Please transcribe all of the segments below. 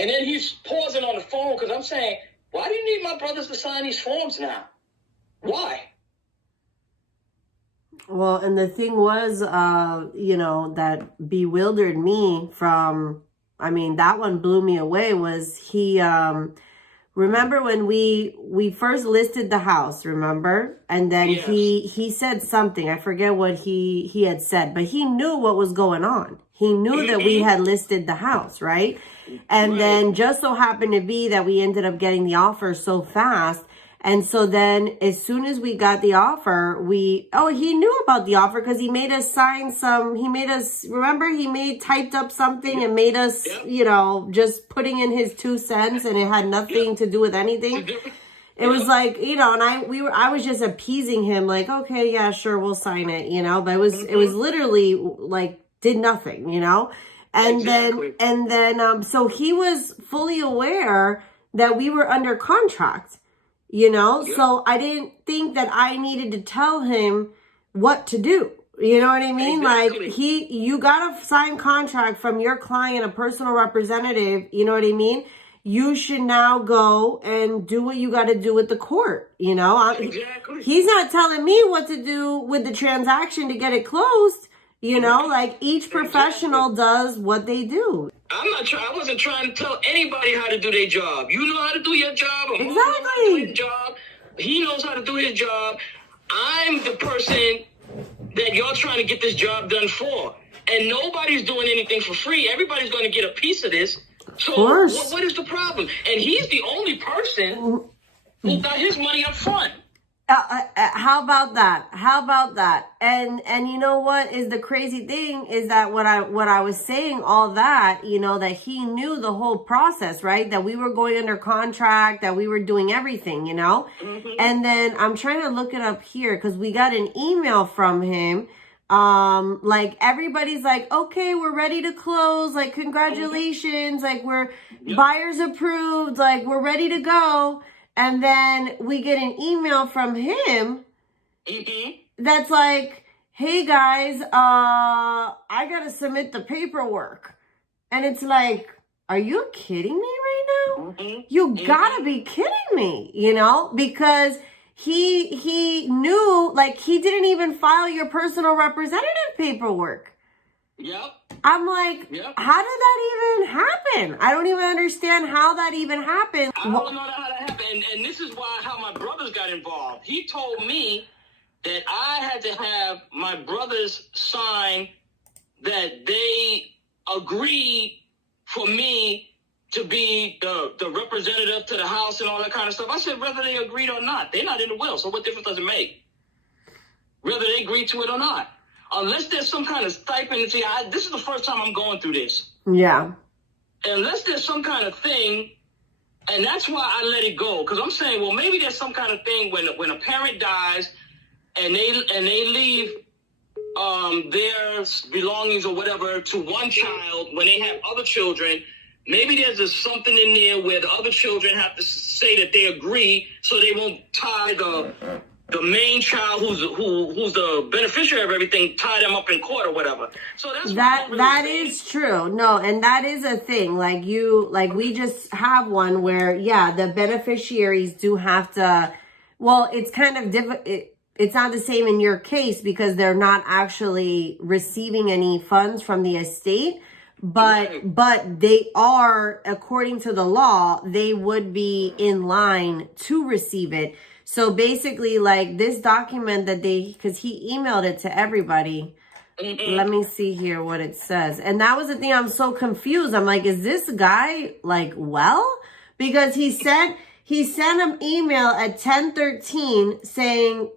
And then he's pausing on the phone because I'm saying, why do you need my brothers to sign these forms now? Why? Well, and the thing was, that bewildered me from, that one blew me away was he, remember when we first listed the house, remember? And then yes. he said something, I forget what he had said, but he knew what was going on. He knew that we had listed the house, right? And then just so happened to be that we ended up getting the offer so fast. And so then as soon as we got the offer, he knew about the offer because he made us sign typed up something and made us, just putting in his 2 cents, and it had nothing to do with anything. It was like, and I was just appeasing him like, okay, yeah, sure, we'll sign it, but it was literally like did nothing, and then so he was fully aware that we were under contract. So I didn't think that I needed to tell him what to do. You know what I mean? Exactly. Like you got a signed contract from your client, a personal representative. You know what I mean? You should now go and do what you got to do with the court. Exactly. He's not telling me what to do with the transaction to get it closed. Like each professional does what they do. I wasn't trying to tell anybody how to do their job. You know how to do your job. Exactly. Knows how to do his job. He knows how to do his job. I'm the person that y'all trying to get this job done for. And nobody's doing anything for free. Everybody's going to get a piece of this. So what is the problem? And he's the only person who got his money up front. How about that? And you know what is the crazy thing is that what I was saying all that, that he knew the whole process, right? That we were going under contract, that we were doing everything, And then I'm trying to look it up here because we got an email from him. Like everybody's like, okay, we're ready to close. Like, congratulations. Like we're buyers approved. Like we're ready to go. And then we get an email from him that's like, hey guys, I got to submit the paperwork. And it's like, are you kidding me right now? You gotta be kidding me, because he knew, like, he didn't even file your personal representative paperwork. Yep. I'm like, how did that even happen? I don't even understand how that even happened. I don't know how that happened. And this is how my brothers got involved. He told me that I had to have my brothers sign that they agreed for me to be the representative to the house and all that kind of stuff. I said, whether they agreed or not, they're not in the will. So what difference does it make? Whether they agreed to it or not. Unless there's some kind of stipend. See, this is the first time I'm going through this. Yeah. Unless there's some kind of thing, and that's why I let it go. Because I'm saying, well, maybe there's some kind of thing when a parent dies and they leave their belongings or whatever to one child when they have other children. Maybe there's something in there where the other children have to say that they agree so they won't tie the main child who's the beneficiary of everything, tie them up in court or whatever. So that is true. No, and that is a thing. Like we just have one where the beneficiaries do have to. Well, it's kind of different. It's not the same in your case because they're not actually receiving any funds from the estate. But they are, according to the law, they would be in line to receive it. So basically, like this document that because he emailed it to everybody. Let me see here what it says. And that was the thing. I'm so confused. I'm like, is this guy like well? Because he sent an email at 10:13 saying,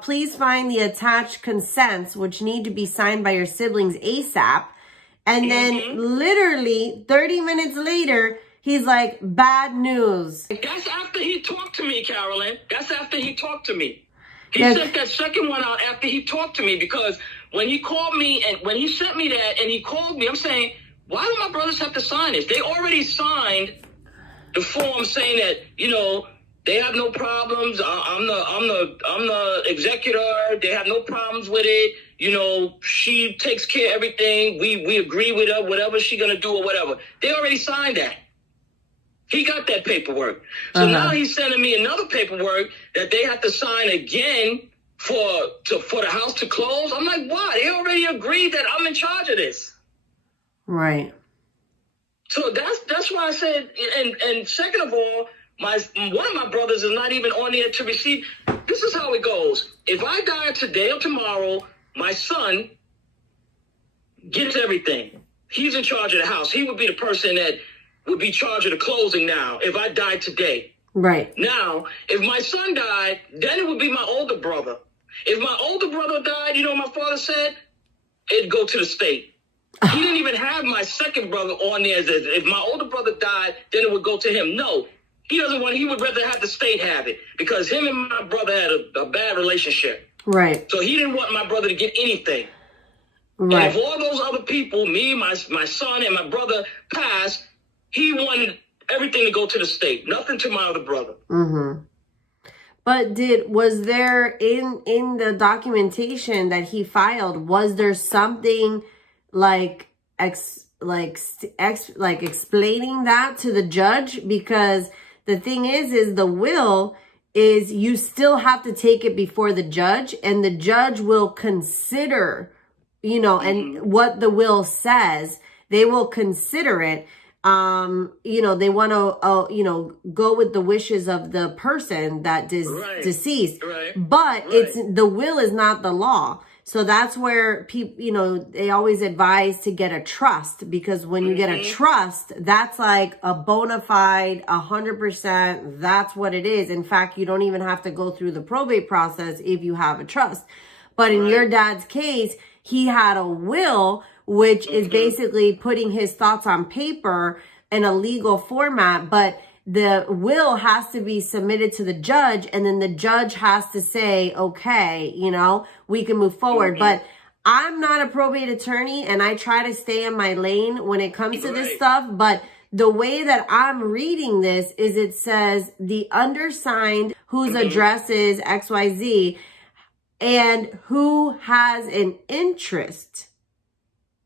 please find the attached consents, which need to be signed by your siblings ASAP. And then literally 30 minutes later, he's like, bad news. That's after he talked to me, Carolyn. That's after he talked to me. He sent that second one out after he talked to me because when he called me and when he sent me that and he called me, I'm saying, why do my brothers have to sign this? They already signed the form saying that, they have no problems. I'm the executor. They have no problems with it. She takes care of everything. We agree with her, whatever she's gonna do or whatever. They already signed that. He got that paperwork. So now he's sending me another paperwork that they have to sign again for the house to close. I'm like, why? They already agreed that I'm in charge of this. Right. So that's why I said, and second of all, one of my brothers is not even on there to receive. This is how it goes. If I die today or tomorrow, my son gets everything. He's in charge of the house. He would be the person that would be charged of the closing now if I died today. Right. Now, if my son died, then it would be my older brother. If my older brother died, you know what my father said? It'd go to the state. He didn't even have my second brother on there. If my older brother died, then it would go to him. No, he doesn't want. He would rather have the state have it because him and my brother had a bad relationship. Right. So he didn't want my brother to get anything. Right. And if all those other people, me, my son, and my brother passed, he wanted everything to go to the state, nothing to my other brother. Mm-hmm. But was there in the documentation that he filed, was there something like explaining that to the judge? Because the thing is the will is you still have to take it before the judge, and the judge will consider, and what the will says, they will consider it. They want to, go with the wishes of the person that is deceased. Right. But the will is not the law. So that's where people, they always advise to get a trust, because when you get a trust, that's like a bona fide 100%. That's what it is. In fact, you don't even have to go through the probate process if you have a trust. But in your dad's case, he had a will, which is basically putting his thoughts on paper in a legal format, but the will has to be submitted to the judge, and then the judge has to say, okay, we can move forward. But I'm not a probate attorney, and I try to stay in my lane when it comes to this stuff. But the way that I'm reading this is it says the undersigned, whose address is XYZ, and who has an interest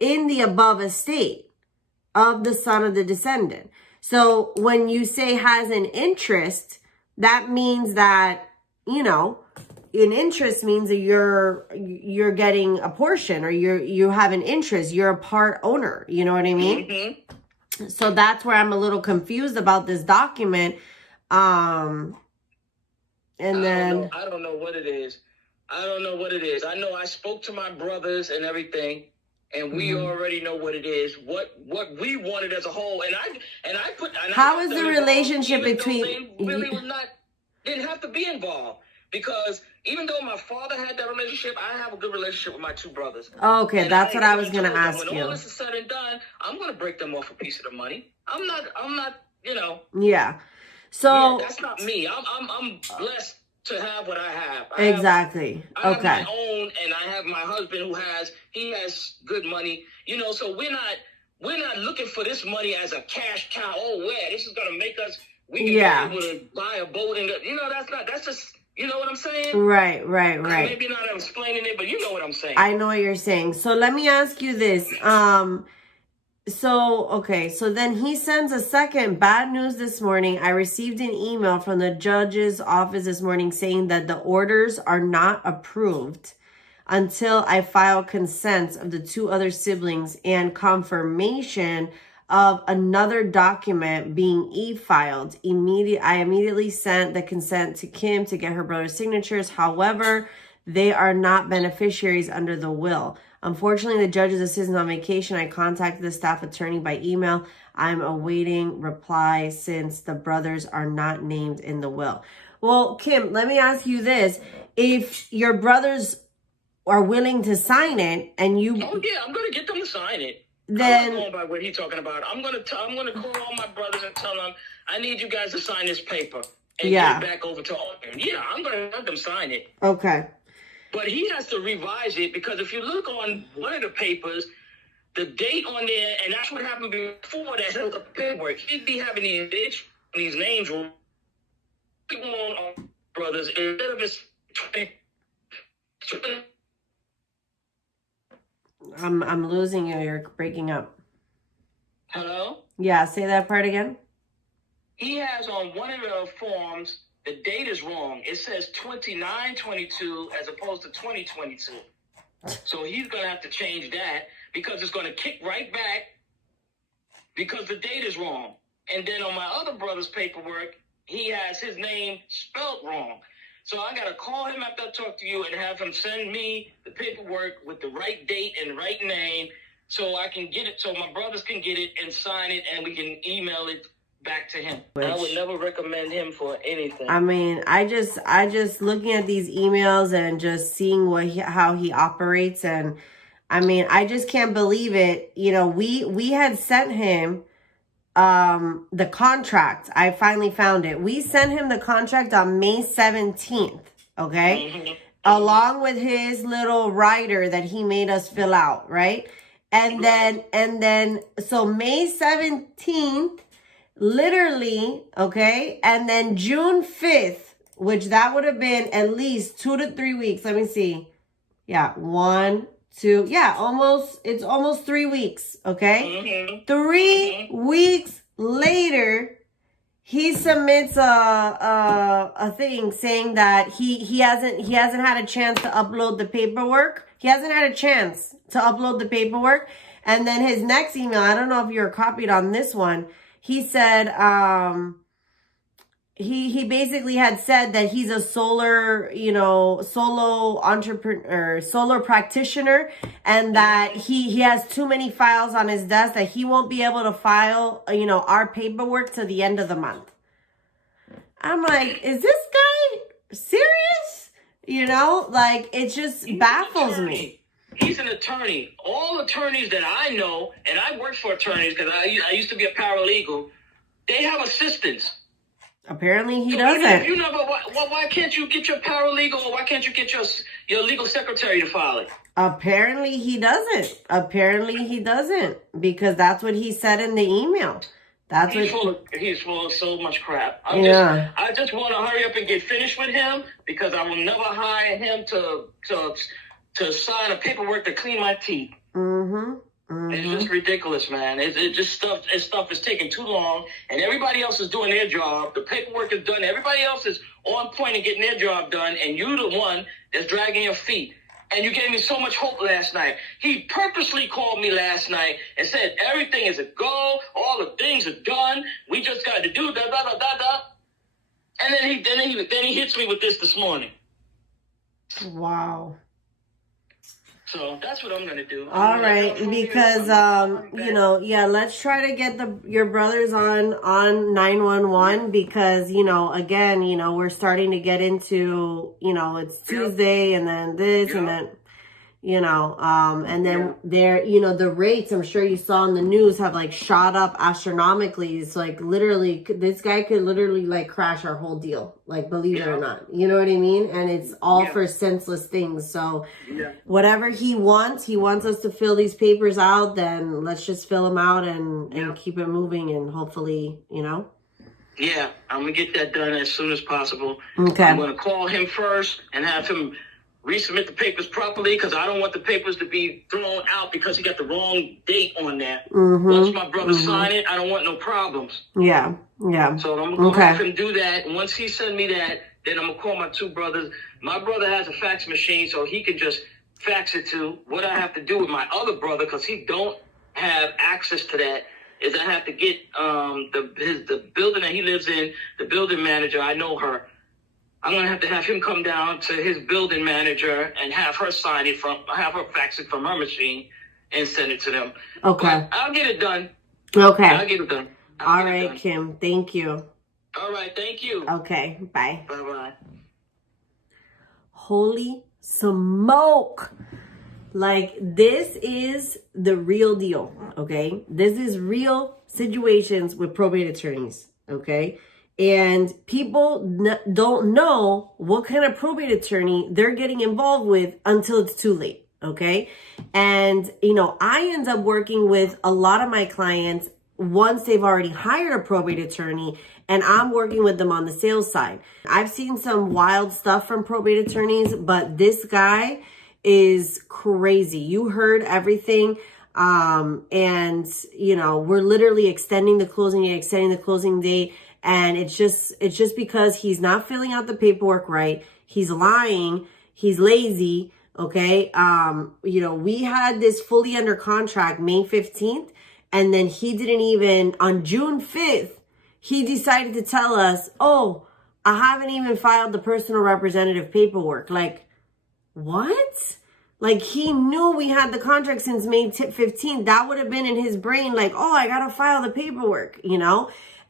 in the above estate of the son of the descendant. So when you say has an interest, that means that, an interest means that you're getting a portion, or you have an interest. You're a part owner. You know what I mean? So that's where I'm a little confused about this document. And then I don't know what it is. I know I spoke to my brothers and everything. And we already know what it is, what we wanted as a whole. How is the relationship between? They really didn't have to be involved, because even though my father had that relationship, I have a good relationship with my two brothers. Okay, that's what I was going to ask you. When all this is said and done, I'm going to break them off a piece of the money. I'm not. Yeah. So that's not me. I'm blessed to have what I have. Exactly. I have my own, and I have my husband who has good money. So we're not looking for this money as a cash cow. Oh, this is gonna make us. We can be able to buy a boat, and that's just. You know what I'm saying? Right. Maybe not explaining it, but you know what I'm saying. I know what you're saying. So let me ask you this. So then he sends a second bad news this morning. I received an email from the judge's office this morning saying that the orders are not approved until I file consents of the two other siblings and confirmation of another document being e-filed. I immediately sent the consent to Kim to get her brother's signatures. However, they are not beneficiaries under the will. Unfortunately, the judge's assistant on vacation. I contacted the staff attorney by email. I'm awaiting reply since the brothers are not named in the will. Well, Kim, let me ask you this. If your brothers are willing to sign it and you... Oh, yeah, I'm going to get them to sign it. Then... I'm not going by what he's talking about. I'm going to call all my brothers and tell them, I need you guys to sign this paper and get it back over to Austin. Yeah, I'm going to let them sign it. Okay. But he has to revise it, because if you look on one of the papers, the date on there, and that's what happened before that held up paperwork. He'd be having these names wrong on brothers instead of his. I'm losing you. You're breaking up. Hello? Yeah, say that part again. he has on one of the forms, the date is wrong. It says 29/22 as opposed to 2022. So he's going to have to change that because it's going to kick right back because the date is wrong. And then on my other brother's paperwork, he has his name spelled wrong. So I got to call him after I talk to you and have him send me the paperwork with the right date and right name so I can get it, so my brothers can get it and sign it and we can email it back to him. I would never recommend him for anything. I mean, I just looking at these emails and just seeing how he operates, and I mean, I just can't believe it. You know, we had sent him the contract. I finally found it. We sent him the contract on May 17th, okay? Mm-hmm. Along with his little rider that he made us fill out, right? And then so May 17th, literally, okay? And then June 5th, which that would have been at least 2 to 3 weeks. Let me see. Yeah, 1, 2, yeah, it's almost 3 weeks, okay? Mm-hmm. 3 weeks later, he submits a thing saying that he hasn't had a chance to upload the paperwork. He hasn't had a chance to upload the paperwork. And then his next email, I don't know if you're copied on this one, he said he basically had said that he's a solo entrepreneur, solo practitioner, and that he has too many files on his desk that he won't be able to file, our paperwork to the end of the month. I'm like, is this guy serious? It just baffles me. He's an attorney. All attorneys that I know, and I worked for attorneys because I used to be a paralegal, they have assistants. Apparently he doesn't. But why can't you get your paralegal, or why can't you get your legal secretary to file it? Apparently he doesn't. Because that's what he said in the email. He's full of so much crap. I just want to hurry up and get finished with him because I will never hire him to sign a paperwork to clean my teeth. Mm-hmm. Mm-hmm. It's just ridiculous, man. Stuff is taking too long, and everybody else is doing their job. The paperwork is done. Everybody else is on point and getting their job done, and you're the one that's dragging your feet. And you gave me so much hope last night. He purposely called me last night and said everything is a go. All the things are done. We just got to do da da da da da. And then he hits me with this morning. Wow. So that's what I'm going to do. All right, because, let's try to get your brothers on 911 because, again, we're starting to get into, it's Tuesday and then this and then, and then the rates, I'm sure you saw in the news, have shot up astronomically. It's literally, this guy could literally crash our whole deal, believe it or not. You know what I mean? And it's all for senseless things. So whatever he wants us to fill these papers out, then let's just fill them out and keep it moving and hopefully, Yeah, I'm going to get that done as soon as possible. Okay. I'm going to call him first and have him resubmit the papers properly because I don't want the papers to be thrown out because he got the wrong date on there. Mm-hmm. Once my brother sign it, I don't want no problems. Yeah. So I'm going to have him do that. Once he send me that, then I'm going to call my two brothers. My brother has a fax machine, so he can just fax it to. What I have to do with my other brother, because he don't have access to that, is I have to get the building that he lives in, the building manager, I know her. I'm going to have him come down to his building manager and have her fax it from her machine and send it to them. Okay. But I'll get it done. Okay. I'll get it done. All right, Kim. Thank you. All right. Thank you. Okay. Bye. Bye-bye. Holy smoke. This is the real deal. Okay. This is real situations with probate attorneys. Okay. And people don't know what kind of probate attorney they're getting involved with until it's too late, okay? And, I end up working with a lot of my clients once they've already hired a probate attorney, and I'm working with them on the sales side. I've seen some wild stuff from probate attorneys, but this guy is crazy. You heard everything. And, we're literally extending the closing date, And it's just because he's not filling out the paperwork right. He's lying. He's lazy. Okay. We had this fully under contract May 15th. And then he didn't even, on June 5th, he decided to tell us, oh, I haven't even filed the personal representative paperwork. Like, what? Like, he knew we had the contract since May 15th. That would have been in his brain, like, oh, I got to file the paperwork,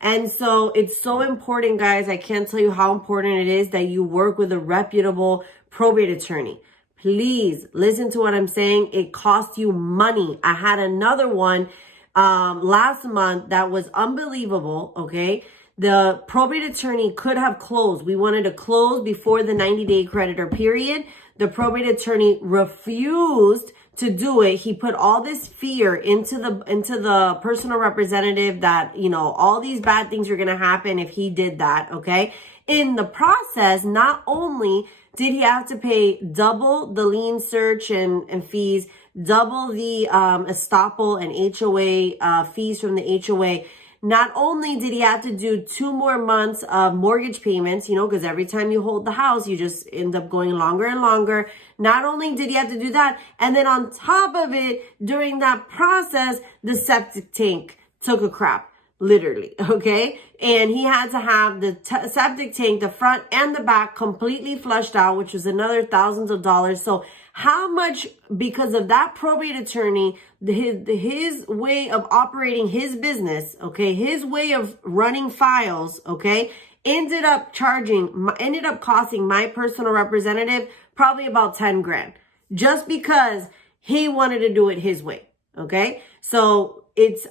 And so it's so important, guys. I can't tell you how important it is that you work with a reputable probate attorney. Please listen to what I'm saying. It costs you money. I had another one last month that was unbelievable. Okay. The probate attorney could have closed. We wanted to close before the 90-day creditor period. The probate attorney refused to do it. He put all this fear into the personal representative that, all these bad things are going to happen if he did that. Okay. In the process, not only did he have to pay double the lien search and fees, double the estoppel and HOA fees from the HOA. Not only did he have to do 2 more months of mortgage payments, because every time you hold the house, you just end up going longer and longer. Not only did he have to do that, and then on top of it, during that process, the septic tank took a crap. Literally, okay? And he had to have the septic tank, the front and the back, completely flushed out, which was another thousands of dollars. So how much, because of that probate attorney, his way of operating his business, okay, his way of running files, okay, ended up costing my personal representative probably about 10 grand, just because he wanted to do it his way, okay? So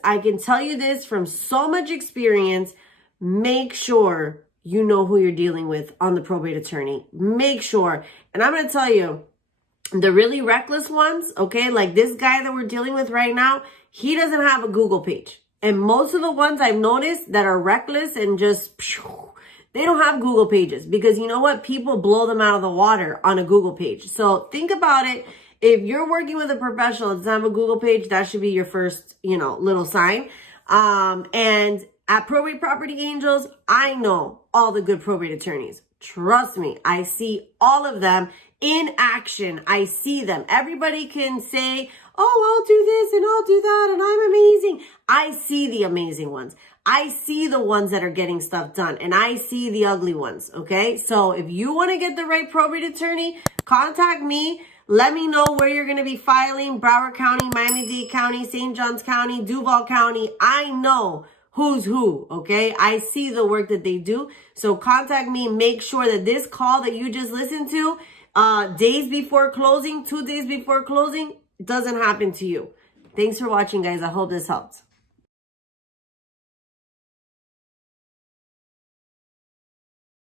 I can tell you this from so much experience. Make sure you know who you're dealing with on the probate attorney. Make sure. And I'm going to tell you, the really reckless ones, okay, like this guy that we're dealing with right now, he doesn't have a Google page. And most of the ones I've noticed that are reckless and just, they don't have Google pages, because you know what? People blow them out of the water on a Google page. So think about it. If you're working with a professional that doesn't have a Google page, that should be your first, little sign. And at Probate Property Angels, I know all the good probate attorneys. Trust me, I see all of them in action. I see them. Everybody can say, oh, I'll do this and I'll do that and I'm amazing. I see the amazing ones. I see the ones that are getting stuff done, and I see the ugly ones, okay? So if you want to get the right probate attorney, contact me. Let me know where you're going to be filing. Broward County, Miami-Dade County, St. Johns County, Duval County. I know who's who, okay? I see the work that they do. So contact me. Make sure that this call that you just listened to, days before closing, 2 days before closing, doesn't happen to you. Thanks for watching, guys. I hope this helped.